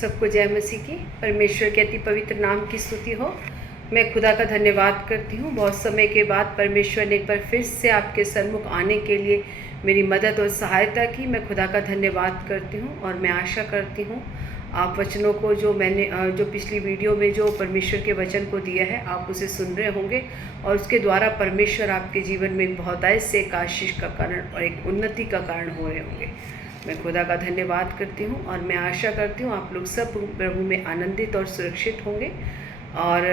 सबको जय मसीह की। परमेश्वर के अति पवित्र नाम की स्तुति हो। मैं खुदा का धन्यवाद करती हूँ। बहुत समय के बाद परमेश्वर ने एक बार फिर से आपके सन्मुख आने के लिए मेरी मदद और सहायता की। मैं खुदा का धन्यवाद करती हूँ और मैं आशा करती हूँ आप वचनों को जो पिछली वीडियो में जो परमेश्वर के वचन को दिया है आप उसे सुन रहे होंगे और उसके द्वारा परमेश्वर आपके जीवन में एक बहुतायत से एक आशीष का कारण और एक उन्नति का कारण हो रहे होंगे। मैं खुदा का धन्यवाद करती हूँ और मैं आशा करती हूँ आप लोग सब प्रभु में आनंदित और सुरक्षित होंगे और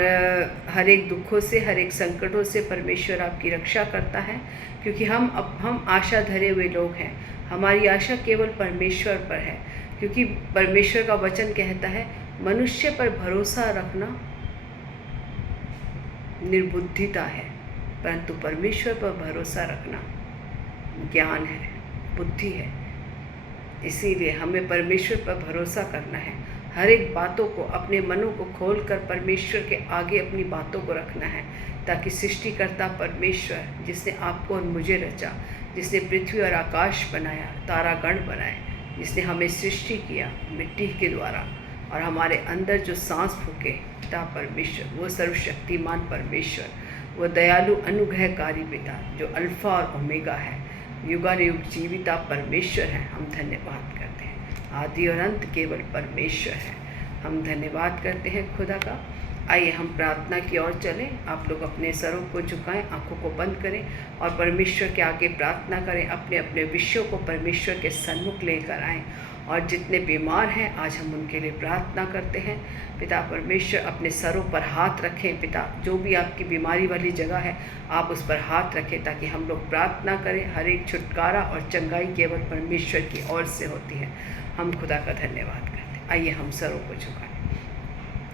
हर एक दुखों से, हर एक संकटों से परमेश्वर आपकी रक्षा करता है, क्योंकि हम आशा धरे हुए लोग हैं। हमारी आशा केवल परमेश्वर पर है, क्योंकि परमेश्वर का वचन कहता है मनुष्य पर भरोसा रखना निर्बुद्धिता है, परंतु परमेश्वर पर भरोसा रखना ज्ञान है, बुद्धि है। इसीलिए हमें परमेश्वर पर भरोसा करना है। हर एक बातों को, अपने मनों को खोलकर परमेश्वर के आगे अपनी बातों को रखना है, ताकि सृष्टिकर्ता परमेश्वर जिसने आपको और मुझे रचा, जिसने पृथ्वी और आकाश बनाया, तारागण बनाए, जिसने हमें सृष्टि किया मिट्टी के द्वारा और हमारे अंदर जो सांस फूके, पिता परमेश्वर, वो सर्वशक्तिमान परमेश्वर, वो दयालु अनुग्रहकारी पिता जो अल्फा और ओमेगा है, युगानुयुग जीविता परमेश्वर है। हम धन्यवाद करते हैं। आदि और अंत केवल परमेश्वर है। हम धन्यवाद करते हैं खुदा का। आइए हम प्रार्थना की ओर चलें। आप लोग अपने सरों को झुकाएं, आंखों को बंद करें और परमेश्वर के आगे प्रार्थना करें। अपने अपने विषयों को परमेश्वर के सन्मुख लेकर आएं और जितने बीमार हैं आज हम उनके लिए प्रार्थना करते हैं। पिता परमेश्वर अपने सरों पर हाथ रखें। पिता जो भी आपकी बीमारी वाली जगह है आप उस पर हाथ रखें, ताकि हम लोग प्रार्थना करें। हर एक छुटकारा और चंगाई केवल परमेश्वर की ओर से होती है। हम खुदा का धन्यवाद करते हैं। आइए हम सरों को झुकाएं।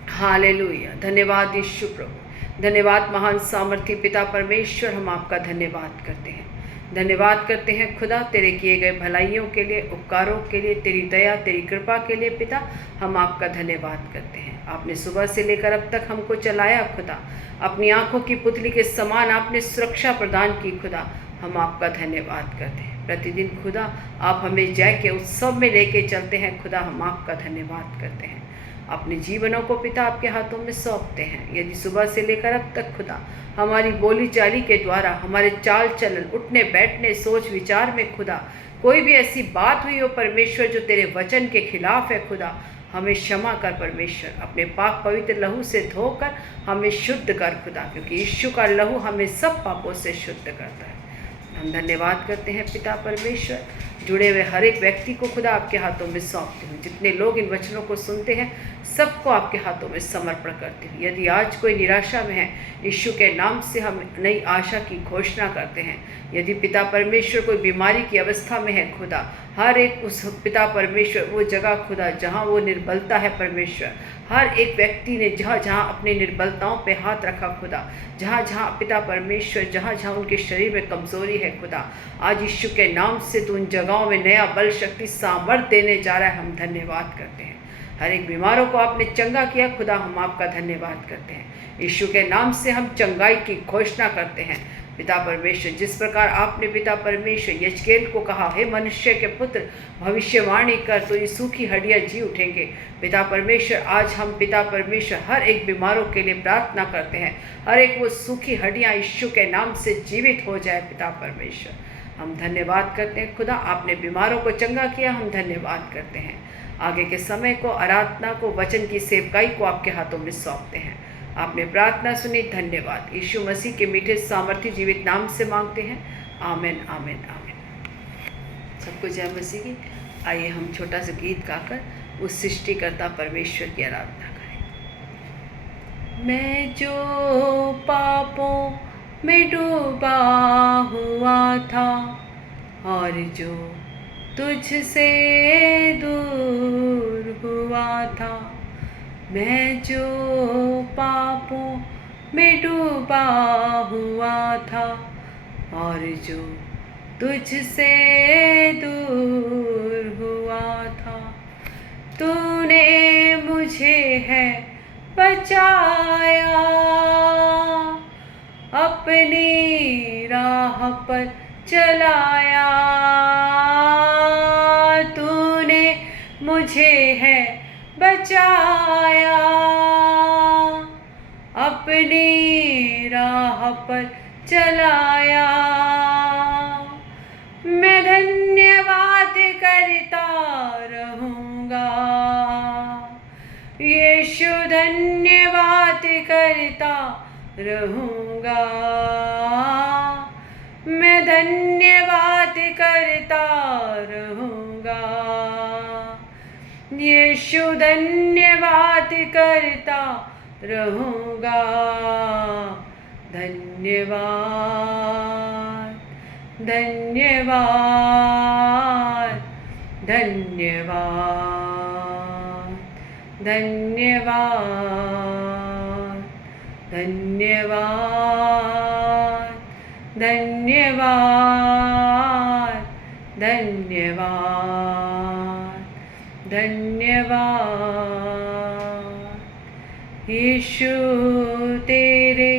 हालेलुया। धन्यवाद यीशु प्रभु, धन्यवाद महान सामर्थी पिता परमेश्वर, हम आपका धन्यवाद करते हैं। धन्यवाद करते हैं खुदा तेरे किए गए भलाइयों के लिए, उपकारों के लिए, तेरी दया, तेरी कृपा के लिए। पिता हम आपका धन्यवाद करते हैं। आपने सुबह से लेकर अब तक हमको चलाया खुदा, अपनी आंखों की पुतली के समान आपने सुरक्षा प्रदान की खुदा। हम आपका धन्यवाद करते हैं। प्रतिदिन खुदा आप हमें जय के उत्सव में लेके चलते हैं खुदा। हम आपका धन्यवाद करते हैं। अपने जीवनों को पिता आपके हाथों में सौंपते हैं। यदि सुबह से लेकर अब तक खुदा हमारी बोली चाली के द्वारा, हमारे चाल चलन, उठने बैठने, सोच विचार में खुदा कोई भी ऐसी बात हुई हो परमेश्वर जो तेरे वचन के खिलाफ है खुदा, हमें क्षमा कर परमेश्वर। अपने पाक पवित्र लहू से धोकर हमें शुद्ध कर खुदा, क्योंकि यीशु का लहू हमें सब पापों से शुद्ध करता है। हम धन्यवाद करते हैं पिता परमेश्वर। जुड़े हुए हर एक व्यक्ति को खुदा आपके हाथों में सौंपते हूँ। जितने लोग इन वचनों को सुनते हैं सबको आपके हाथों में समर्पण करते हैं। यदि आज कोई निराशा में है, यीशु के नाम से हम नई आशा की घोषणा करते हैं। यदि पिता परमेश्वर कोई बीमारी की अवस्था में है खुदा, हर एक उस पिता परमेश्वर वो जगह खुदा जहाँ वो निर्बलता है परमेश्वर, हर एक व्यक्ति ने जहाँ जहाँ अपनी निर्बलताओं पे हाथ रखा खुदा, जहाँ जहाँ पिता परमेश्वर जहाँ जहाँ उनके शरीर में कमज़ोरी है खुदा, आज यीशु के नाम से तो उन जगहों में नया बल, शक्ति, सामर्थ देने जा रहा है। हम धन्यवाद करते हैं। हर एक बीमारों को आपने चंगा किया खुदा, हम आपका धन्यवाद करते हैं। यीशु के नाम से हम चंगाई की घोषणा करते हैं पिता परमेश्वर। जिस प्रकार आपने पिता परमेश्वर यजकेल को कहा, हे मनुष्य के पुत्र भविष्यवाणी कर तो ये सूखी हड्डियाँ जी उठेंगे। पिता परमेश्वर आज हम पिता परमेश्वर हर एक बीमारों के लिए प्रार्थना करते हैं। हर एक वो सूखी हड्डियाँ यीशु के नाम से जीवित हो जाए पिता परमेश्वर। हम धन्यवाद करते हैं खुदा, आपने बीमारों को चंगा किया। हम धन्यवाद करते हैं। आगे के समय को, आराधना को, वचन की सेवकाई को आपके हाथों में सौंपते हैं। आपने प्रार्थना सुनी, धन्यवाद। यीशु मसीह के मीठे सामर्थ्य जीवित नाम से मांगते हैं। आमीन आमीन आमीन। सबको जय मसीह की। आइए हम छोटा सा गीत गाकर उस सृष्टिकर्ता परमेश्वर की आराधना करें। मैं जो पापों में डूबा हुआ था और जो तुझसे दूर हुआ था, मैं जो पापों में डूबा हुआ था और जो तुझसे दूर हुआ था, तूने मुझे है बचाया, अपनी राह पर चलाया। तूने मुझे है बचाया, अपनी राह पर चलाया। मैं धन्यवाद करता रहूँगा, यीशु धन्यवाद करता रहूँगा। मैं धन्यवाद करता रहूँगा, यीशु धन्यवाद करता रहूँगा। धन्यवाद, धन्यवाद, धन्यवाद, धन्यवाद, धन्यवाद, धन्यवाद, धन्यवाद, धन्यवाद। यीशु तेरे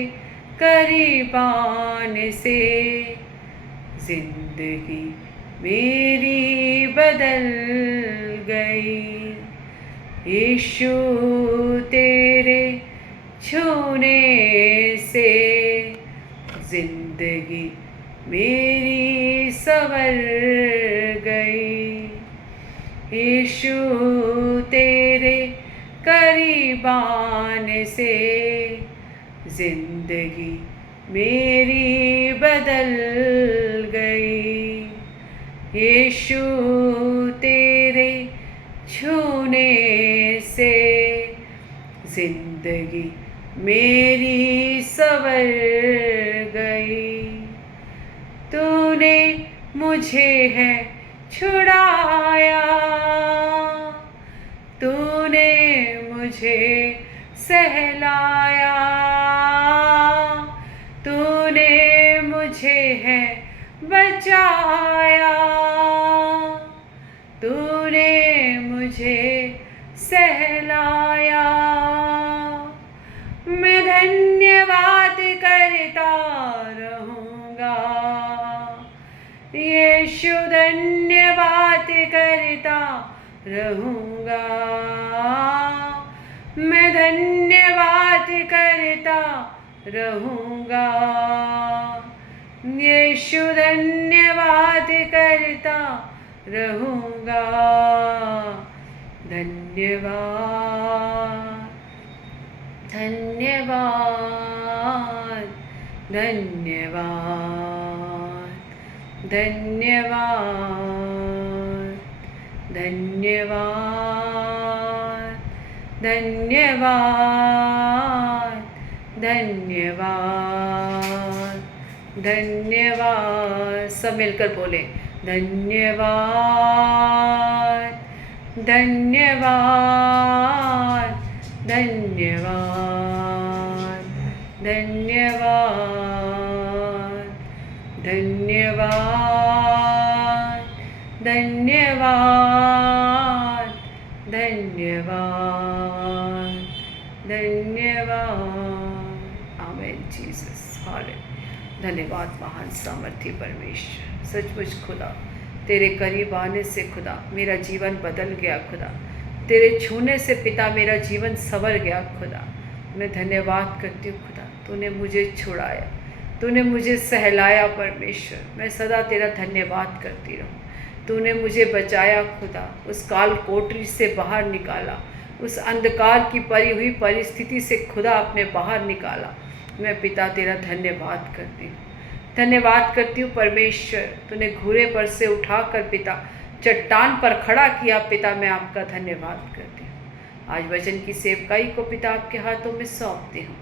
करीब आने से जिंदगी मेरी बदल गई। यीशु तेरे छूने से जिंदगी मेरी संवर गई। यीशु तेरे करीब आने से जिंदगी मेरी बदल गई। यीशु तेरे छूने से जिंदगी मेरी संवर गई। तूने मुझे है छुड़ाया, तूने मुझे सहलाया, तूने मुझे है बचाया, तूने मुझे सहलाया। मैं धन्यवाद करता रहूँगा, यीशु धन्यवाद करता रहूँगा। मैं धन्यवाद करता रहूँगा, यीशु धन्यवाद करता रहूँगा। धन्यवाद, धन्यवाद, धन्यवाद, धन्यवाद, धन्यवाद, धन्यवाद, धन्यवाद, धन्यवाद। सब मिलकर बोले धन्यवाद, धन्यवाद, धन्यवाद, धन्यवाद, धन्यवाद, धन्यवाद, धन्यवाद, धन्यवाद। आमीन जीसस, हालेलुया। धन्यवाद महान सामर्थ्य परमेश्वर। सचमुच खुदा तेरे करीब आने से खुदा मेरा जीवन बदल गया। खुदा तेरे छूने से पिता मेरा जीवन संवर गया। खुदा मैं धन्यवाद करती हूँ खुदा, तूने मुझे छुड़ाया, तूने मुझे सहलाया परमेश्वर। मैं सदा तेरा धन्यवाद करती रहूँ। तूने मुझे बचाया खुदा, उस काल कोठरी से बाहर निकाला, उस अंधकार की परी हुई परिस्थिति से खुदा अपने बाहर निकाला। मैं पिता तेरा धन्यवाद करती हूँ, धन्यवाद करती हूँ परमेश्वर। तूने घूरे पर से उठाकर पिता चट्टान पर खड़ा किया। पिता मैं आपका धन्यवाद करती हूँ। आज वचन की सेवकाई को पिता आपके हाथों में सौंपती हूँ।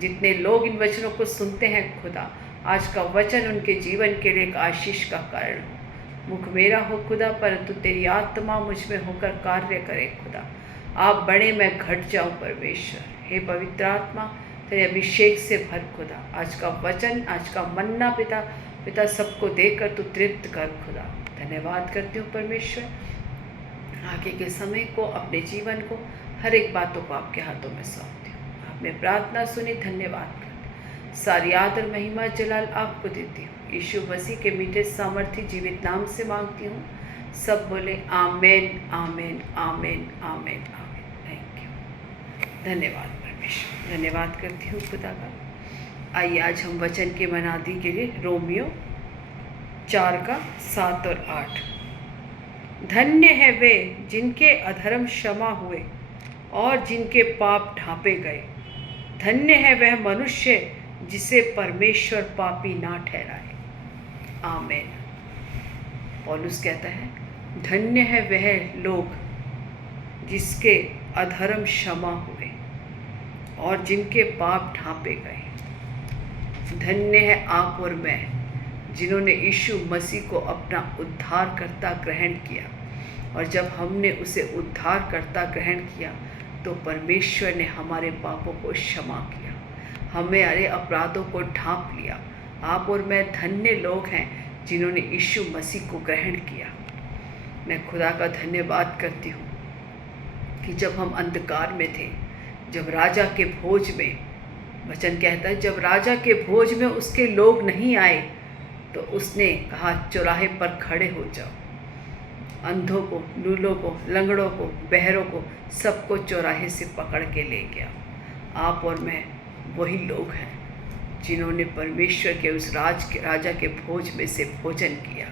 जितने लोग इन वचनों को सुनते हैं खुदा, आज का वचन उनके जीवन के लिए एक आशीष का कारण हो। मुख मेरा हो खुदा, परंतु तेरी आत्मा मुझ में होकर कार्य करे खुदा। आप बढ़े, मैं घट जाऊँ परमेश्वर। हे पवित्र आत्मा, तेरे अभिषेक से भर खुदा। आज का वचन, आज का मन्ना पिता पिता सबको देकर तू तृप्त कर खुदा। धन्यवाद करती हूँ परमेश्वर। आगे के समय को, अपने जीवन को, हर एक बातों को आपके हाथों में सौंपती हूँ। आपने प्रार्थना सुनी, धन्यवाद करती। सारी आदर महिमा जलाल आपको देती हूँ। यीशु मसीह के मीठे सामर्थ्य जीवित नाम से मांगती हूँ। सब बोले आमेन, आमेन, आमेन, आमेन, आमेन। धन्यवाद परमेश्वर, धन्यवाद करती हूँ खुदा का। आइए आज हम वचन के मनादी के लिए रोमियो 4:7 और 8। धन्य है वे जिनके अधर्म क्षमा हुए और जिनके पाप ढांपे गए। धन्य है वह मनुष्य जिसे परमेश्वर पापी ना ठहराए। आमीन। पौलुस कहता है धन्य है वह लोग जिसके अधर्म क्षमा हुए और जिनके पाप ढांपे गए। धन्य है आप और मैं जिन्होंने यीशु मसीह को अपना उद्धारकर्ता ग्रहण किया, और जब हमने उसे उद्धारकर्ता ग्रहण किया तो परमेश्वर ने हमारे पापों को क्षमा किया, हमारे अपराधों को ढांप लिया। आप और मैं धन्य लोग हैं जिन्होंने यीशु मसीह को ग्रहण किया। मैं खुदा का धन्यवाद करती हूँ कि जब हम अंधकार में थे, जब राजा के भोज में, वचन कहता है जब राजा के भोज में उसके लोग नहीं आए तो उसने कहा चौराहे पर खड़े हो जाओ। अंधों को, लूलों को, लंगड़ों को, बहरों को, सबको चौराहे से पकड़ के ले गया। आप और मैं वही लोग हैं जिन्होंने परमेश्वर के उस राजा के भोज में से भोजन किया,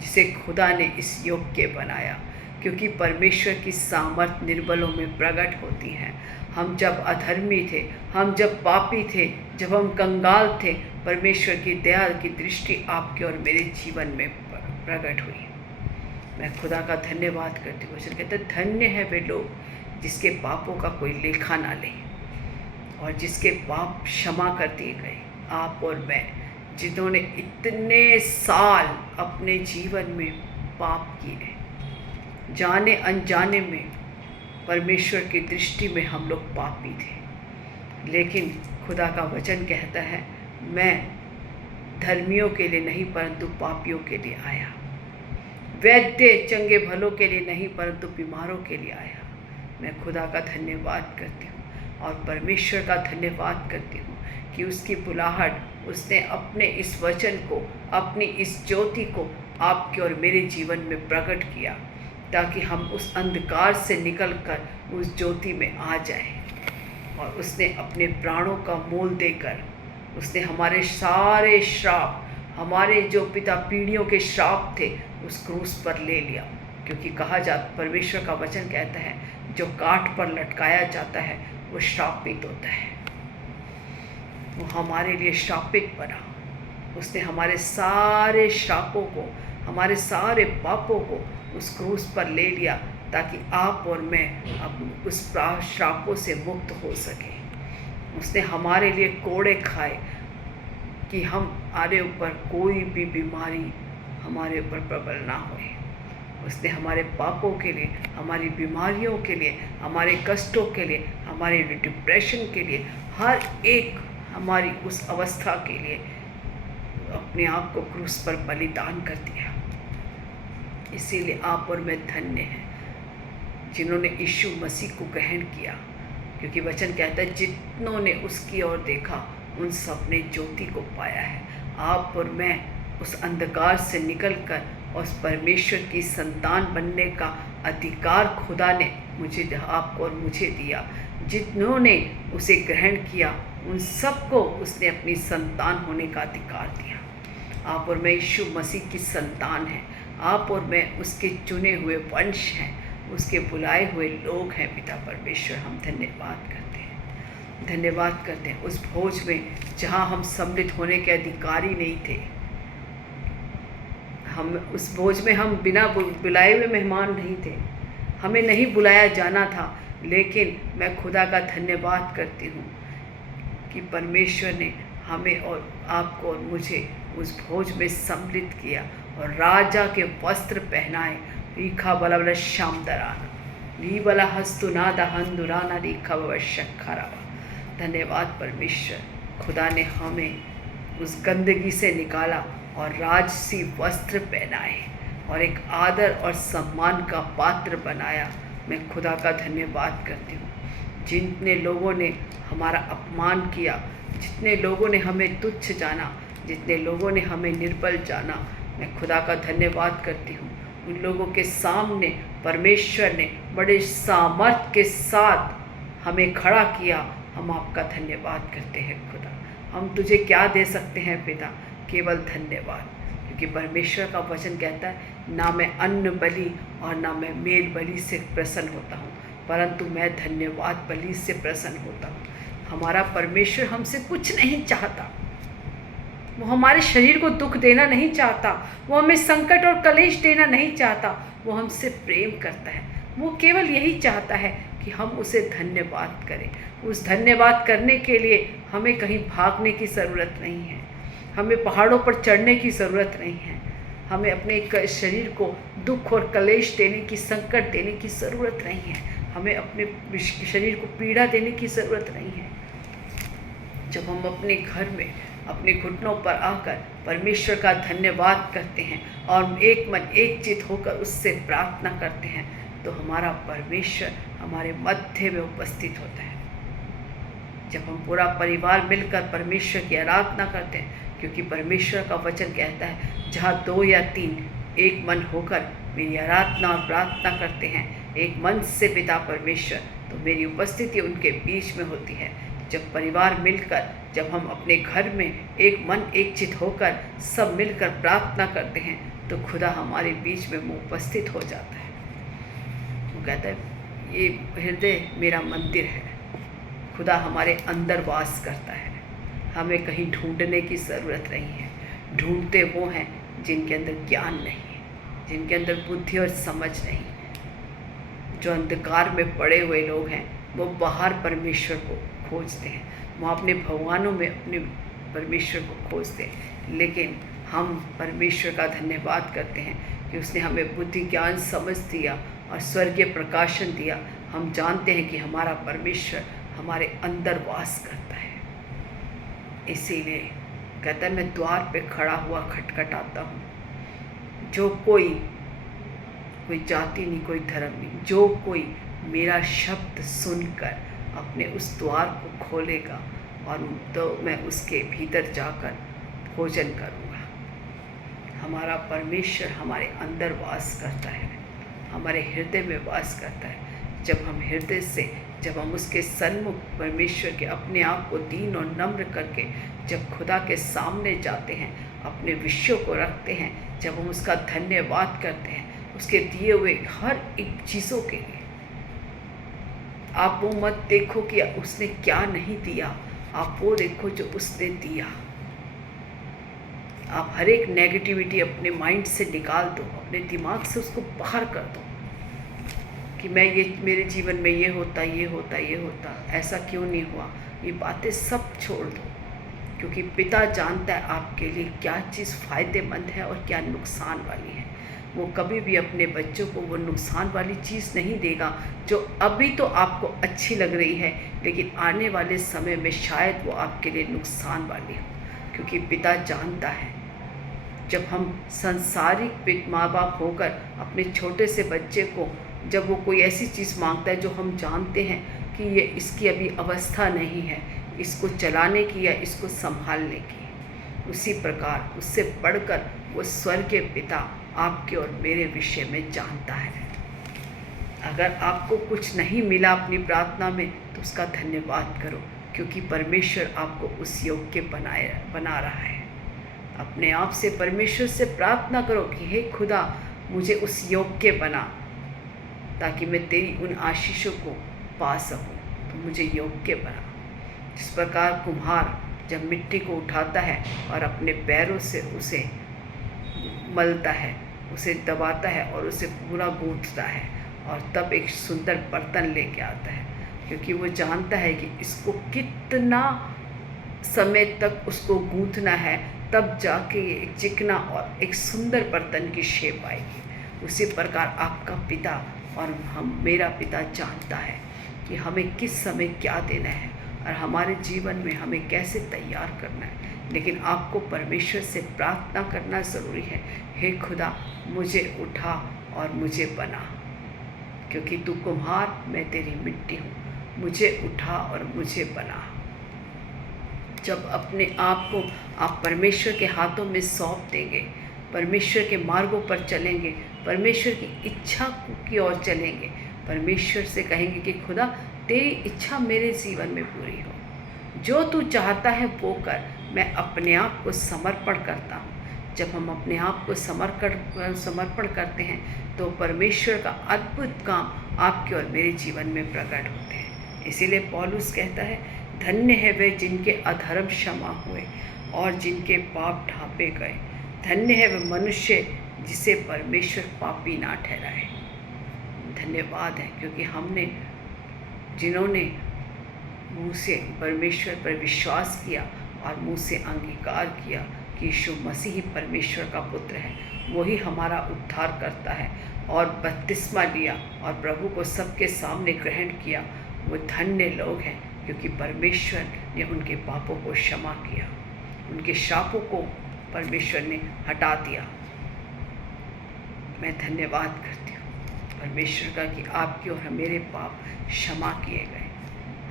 जिसे खुदा ने इस योग्य बनाया, क्योंकि परमेश्वर की सामर्थ निर्बलों में प्रकट होती है। हम जब अधर्मी थे, हम जब पापी थे, जब हम कंगाल थे, परमेश्वर की दया की दृष्टि आपके और मेरे जीवन में प्रकट हुई। मैं खुदा का धन्यवाद करती हूँ। वचन कहते धन्य है वे लोग जिसके पापों का कोई लेखा ना ले और जिसके पाप क्षमा कर दिए गए। आप और मैं जिन्होंने इतने साल अपने जीवन में पाप किए, जाने अनजाने में परमेश्वर की दृष्टि में हम लोग पापी थे, लेकिन खुदा का वचन कहता है मैं धर्मियों के लिए नहीं परंतु पापियों के लिए आया। वैद्य चंगे भलों के लिए नहीं परंतु बीमारों के लिए आया। मैं खुदा का धन्यवाद करती हूँ और परमेश्वर का धन्यवाद करती हूँ कि उसकी बुलाहट, उसने अपने इस वचन को, अपनी इस ज्योति को आपके और मेरे जीवन में प्रकट किया, ताकि हम उस अंधकार से निकलकर उस ज्योति में आ जाएं। और उसने अपने प्राणों का मोल देकर उसने हमारे सारे श्राप, हमारे जो पिता पीढ़ियों के श्राप थे, उस क्रूस पर ले लिया। क्योंकि कहा जाता, परमेश्वर का वचन कहता है जो काठ पर लटकाया जाता है वो श्रापित होता है। वो हमारे लिए श्रापित बना। उसने हमारे सारे श्रापों को, हमारे सारे पापों को उस क्रूस पर ले लिया, ताकि आप और मैं अब उस श्रापों से मुक्त हो सके। उसने हमारे लिए कोड़े खाए कि हमारे ऊपर कोई भी बीमारी हमारे ऊपर प्रबल ना होए। उसने हमारे पापों के लिए, हमारी बीमारियों के लिए, हमारे कष्टों के लिए, हमारे डिप्रेशन के लिए, हर एक हमारी उस अवस्था के लिए अपने आप को क्रूस पर बलिदान कर दिया। इसीलिए आप और मैं धन्य हैं जिन्होंने यीशु मसीह को ग्रहण किया, क्योंकि वचन कहता है जितनों ने उसकी ओर देखा उन सब ने ज्योति को पाया है। आप और मैं उस अंधकार से निकलकर उस परमेश्वर की संतान बनने का अधिकार खुदा ने मुझे, आपको और मुझे दिया। जिन्होंने उसे ग्रहण किया उन सबको उसने अपनी संतान होने का अधिकार दिया। आप और मैं यीशु मसीह की संतान हैं। आप और मैं उसके चुने हुए वंश हैं, उसके बुलाए हुए लोग हैं। पिता परमेश्वर, हम धन्यवाद करते हैं, धन्यवाद करते हैं उस भोज में जहाँ हम सम्मिलित होने के अधिकारी नहीं थे। हम उस भोज में हम बिना बुलाए हुए मेहमान नहीं थे, हमें नहीं बुलाया जाना था, लेकिन मैं खुदा का धन्यवाद करती हूँ कि परमेश्वर ने हमें और आपको और मुझे उस भोज में सम्मिलित किया और राजा के वस्त्र पहनाए। रीखा बला बला श्याम दराना, री बला हस्तु नादा हंदुराना, रीखा बला शक्खरावा। धन्यवाद परमेश्वर, खुदा ने हमें उस गंदगी से निकाला और राजसी वस्त्र पहनाए और एक आदर और सम्मान का पात्र बनाया। मैं खुदा का धन्यवाद करती हूँ। जितने लोगों ने हमारा अपमान किया, जितने लोगों ने हमें तुच्छ जाना, जितने लोगों ने हमें निर्बल जाना, मैं खुदा का धन्यवाद करती हूँ। उन लोगों के सामने परमेश्वर ने बड़े सामर्थ के साथ हमें खड़ा किया, हम आपका धन्यवाद करते हैं खुदा। हम तुझे क्या दे सकते हैं पिता, केवल धन्यवाद। क्योंकि परमेश्वर का वचन कहता है, ना मैं अन्न बलि और ना मैं मेल बलि से प्रसन्न होता हूँ, परंतु मैं धन्यवाद बलि से प्रसन्न होता हूँ। हमारा परमेश्वर हमसे कुछ नहीं चाहता, वो हमारे शरीर को दुख देना नहीं चाहता, वो हमें संकट और कलेश देना नहीं चाहता, वो हमसे प्रेम करता है। वो केवल यही चाहता है कि हम उसे धन्यवाद करें। उस धन्यवाद करने के लिए हमें कहीं भागने की ज़रूरत नहीं है, हमें पहाड़ों पर चढ़ने की ज़रूरत नहीं है, हमें अपने शरीर को दुख और कलेश देने की, संकट देने की ज़रूरत नहीं है, हमें अपने शरीर को पीड़ा देने की ज़रूरत नहीं है। जब हम अपने घर में अपने घुटनों पर आकर परमेश्वर का धन्यवाद करते हैं और एक मन एक चित होकर उससे प्रार्थना करते हैं, तो हमारा परमेश्वर हमारे मध्य में उपस्थित होता है। जब हम पूरा परिवार मिलकर परमेश्वर की आराधना करते हैं, क्योंकि परमेश्वर का वचन कहता है, जहाँ 2 या 3 एक मन होकर मेरी आराधना और प्रार्थना करते हैं एक मन से पिता परमेश्वर, तो मेरी उपस्थिति उनके बीच में होती है। जब परिवार मिलकर, जब हम अपने घर में एक मन एक चित होकर सब मिलकर प्रार्थना करते हैं, तो खुदा हमारे बीच में उपस्थित हो जाता है। वो कहता है, ये हृदय मेरा मंदिर है। खुदा हमारे अंदर वास करता है, हमें कहीं ढूंढने की ज़रूरत नहीं है। ढूंढते वो हैं जिनके अंदर ज्ञान नहीं है, जिनके अंदर बुद्धि और समझ नहीं। जो अंधकार में पड़े हुए लोग हैं, वो बाहर परमेश्वर को खोजते हैं, वो अपने भगवानों में अपने परमेश्वर को खोजते हैं। लेकिन हम परमेश्वर का धन्यवाद करते हैं कि उसने हमें बुद्धि, ज्ञान, समझ दिया और स्वर्गीय प्रकाशन दिया। हम जानते हैं कि हमारा परमेश्वर हमारे अंदर वास करता है। इसीलिए कहता है, मैं द्वार पे खड़ा हुआ खटखटाता हूँ। जो कोई जाति नहीं, कोई धर्म नहीं, जो कोई मेरा शब्द सुनकर अपने उस द्वार को खोलेगा, और तो मैं उसके भीतर जाकर भोजन करूँगा। हमारा परमेश्वर हमारे अंदर वास करता है, हमारे हृदय में वास करता है। जब हम हृदय से, जब हम उसके सन्मुख परमेश्वर के अपने आप को दीन और नम्र करके जब खुदा के सामने जाते हैं, अपने विषयों को रखते हैं, जब हम उसका धन्यवाद करते हैं उसके दिए हुए हर एक चीज़ों के लिए। आप वो मत देखो कि उसने क्या नहीं दिया, आप वो देखो जो उसने दिया। आप हर एक नेगेटिविटी अपने माइंड से निकाल दो, अपने दिमाग से उसको बाहर कर दो कि मैं ये, मेरे जीवन में ये होता, ऐसा क्यों नहीं हुआ। ये बातें सब छोड़ दो, क्योंकि पिता जानता है आपके लिए क्या चीज़ फ़ायदेमंद है और क्या नुकसान वाली है। वो कभी भी अपने बच्चों को वो नुकसान वाली चीज़ नहीं देगा जो अभी तो आपको अच्छी लग रही है, लेकिन आने वाले समय में शायद वो आपके लिए नुकसान वाली हो। क्योंकि पिता जानता है, जब हम संसारिक माँ बाप होकर अपने छोटे से बच्चे को, जब वो कोई ऐसी चीज़ मांगता है जो हम जानते हैं कि ये इसकी अभी अवस्था नहीं है इसको चलाने की या इसको संभालने की, उसी प्रकार उससे बढ़कर वो स्वर्ग के पिता आपके और मेरे विषय में जानता है। अगर आपको कुछ नहीं मिला अपनी प्रार्थना में, तो उसका धन्यवाद करो, क्योंकि परमेश्वर आपको उस योग्य बना रहा है। अपने आप से परमेश्वर से प्रार्थना करो कि हे खुदा, मुझे उस योग्य बना, ताकि मैं तेरी उन आशीषों को पा सकूं। तो मुझे योग्य बना। जिस प्रकार कुम्हार जब मिट्टी को उठाता है और अपने पैरों से उसे मलता है, उसे दबाता है और उसे पूरा गूंथता है, और तब एक सुंदर बर्तन लेके आता है, क्योंकि वो जानता है कि इसको कितना समय तक उसको गूंथना है, तब जाके ये एक चिकना और एक सुंदर बर्तन की शेप आएगी। उसी प्रकार आपका पिता और मेरा पिता जानता है कि हमें किस समय क्या देना है और हमारे जीवन में हमें कैसे तैयार करना है। लेकिन आपको परमेश्वर से प्रार्थना करना ज़रूरी है, हे खुदा, मुझे उठा और मुझे बना, क्योंकि तू कुम्हार, मैं तेरी मिट्टी हूँ, मुझे उठा और मुझे बना। जब अपने आप को आप परमेश्वर के हाथों में सौंप देंगे, परमेश्वर के मार्गों पर चलेंगे, परमेश्वर की इच्छा की ओर चलेंगे, परमेश्वर से कहेंगे कि खुदा तेरी इच्छा मेरे जीवन में पूरी हो, जो तू चाहता है वो कर। मैं अपने आप को समर्पण करता हूँ। जब हम अपने आप को समर्पण करते हैं तो परमेश्वर का अद्भुत काम आपके और मेरे जीवन में प्रकट होते हैं। इसीलिए पौलुस कहता है, धन्य है वे जिनके अधर्म क्षमा हुए और जिनके पाप ढांपे गए। धन्य है वह मनुष्य जिसे परमेश्वर पापी ना ठहराए। धन्यवाद है क्योंकि जिन्होंने मुँह से परमेश्वर पर विश्वास किया और मुँह से अंगीकार किया कि यीशु मसीह ही परमेश्वर का पुत्र है, वही हमारा उद्धार करता है, और बपतिस्मा लिया और प्रभु को सबके सामने ग्रहण किया, वो धन्य लोग हैं क्योंकि परमेश्वर ने उनके पापों को क्षमा किया, उनके शापों को परमेश्वर ने हटा दिया। मैं धन्यवाद करती हूँ परमेश्वर का कि आपके और मेरे पाप क्षमा किए गए।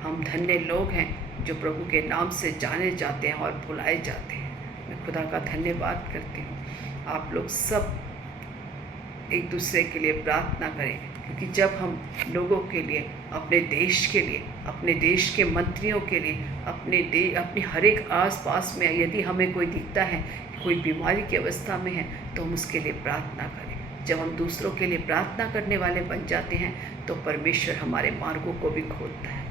हम धन्य लोग हैं जो प्रभु के नाम से जाने जाते हैं और बुलाए जाते हैं। मैं खुदा का धन्यवाद करती हूँ। आप लोग सब एक दूसरे के लिए प्रार्थना करें, क्योंकि जब हम लोगों के लिए, अपने देश के लिए, अपने देश के मंत्रियों के लिए, अपनी हर एक आस पास में यदि हमें कोई दिखता है कोई बीमारी की अवस्था में है तो हम उसके लिए प्रार्थना करें। जब हम दूसरों के लिए प्रार्थना करने वाले बन जाते हैं तो परमेश्वर हमारे मार्गों को भी खोलता है।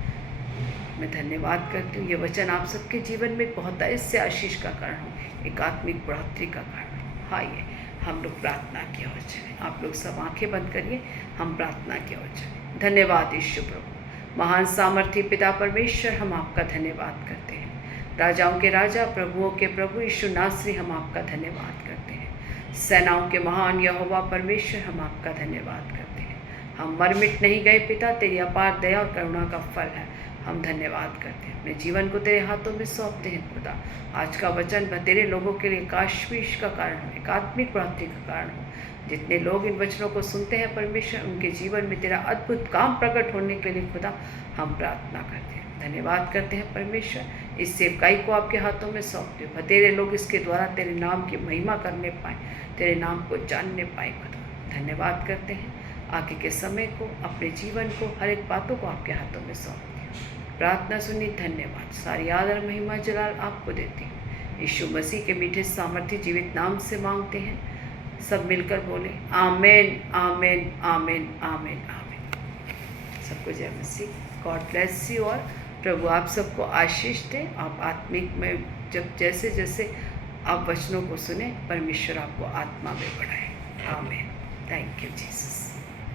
मैं धन्यवाद करती हूँ। ये वचन आप सबके जीवन में बहुतायत से आशीष का कारण हो, एक आत्मिक बढ़ोतरी का कारण हो। हाँ, ये हम लोग प्रार्थना की ओर चलें। आप लोग सब आंखें बंद करिए, हम प्रार्थना की ओर चलें। धन्यवाद यीशु प्रभु, महान सामर्थी पिता परमेश्वर, हम आपका धन्यवाद करते हैं। राजाओं के राजा, प्रभुओं के प्रभु यीशु नासरी, हम आपका धन्यवाद करते हैं। सेनाओं के महान यहोवा परमेश्वर, हम आपका धन्यवाद करते हैं। हम मर मिट नहीं गए पिता, तेरी अपार दया और करुणा का फल है। हम धन्यवाद करते हैं। अपने जीवन को तेरे हाथों में सौंपते हैं खुदा। आज का वचन तेरे लोगों के लिए काशवीश का कारण हो, एक आत्मिक बढ़ोतरी का कारण हो। जितने लोग इन वचनों को सुनते हैं परमेश्वर, उनके जीवन में तेरा अद्भुत काम प्रकट होने के लिए खुदा हम प्रार्थना करते हैं। धन्यवाद करते हैं परमेश्वर। इस सेवकाई को आपके हाथों में सौंपते हो, तेरे लोग इसके द्वारा तेरे नाम की महिमा करने पाएँ, तेरे नाम को जानने पाएँ खुदा। धन्यवाद करते हैं। आगे के समय को, अपने जीवन को, हर एक बातों को आपके हाथों में सौंपते हैं। प्रार्थना सुनी, धन्यवाद। सारी आदर महिमा जलाल आपको देती हूँ। यीशु मसीह के मीठे सामर्थ्य जीवित नाम से मांगते हैं। सब मिलकर बोले आमेन, आमेन, आमेन, आमेन, आमेन। सबको जय मसीह। God bless you. और प्रभु आप सबको आशीष दे। आप आत्मिक में जब जैसे जैसे आप वचनों को सुने, परमेश्वर आपको आत्मा में बढ़ाए। आमेन। Thank you Jesus.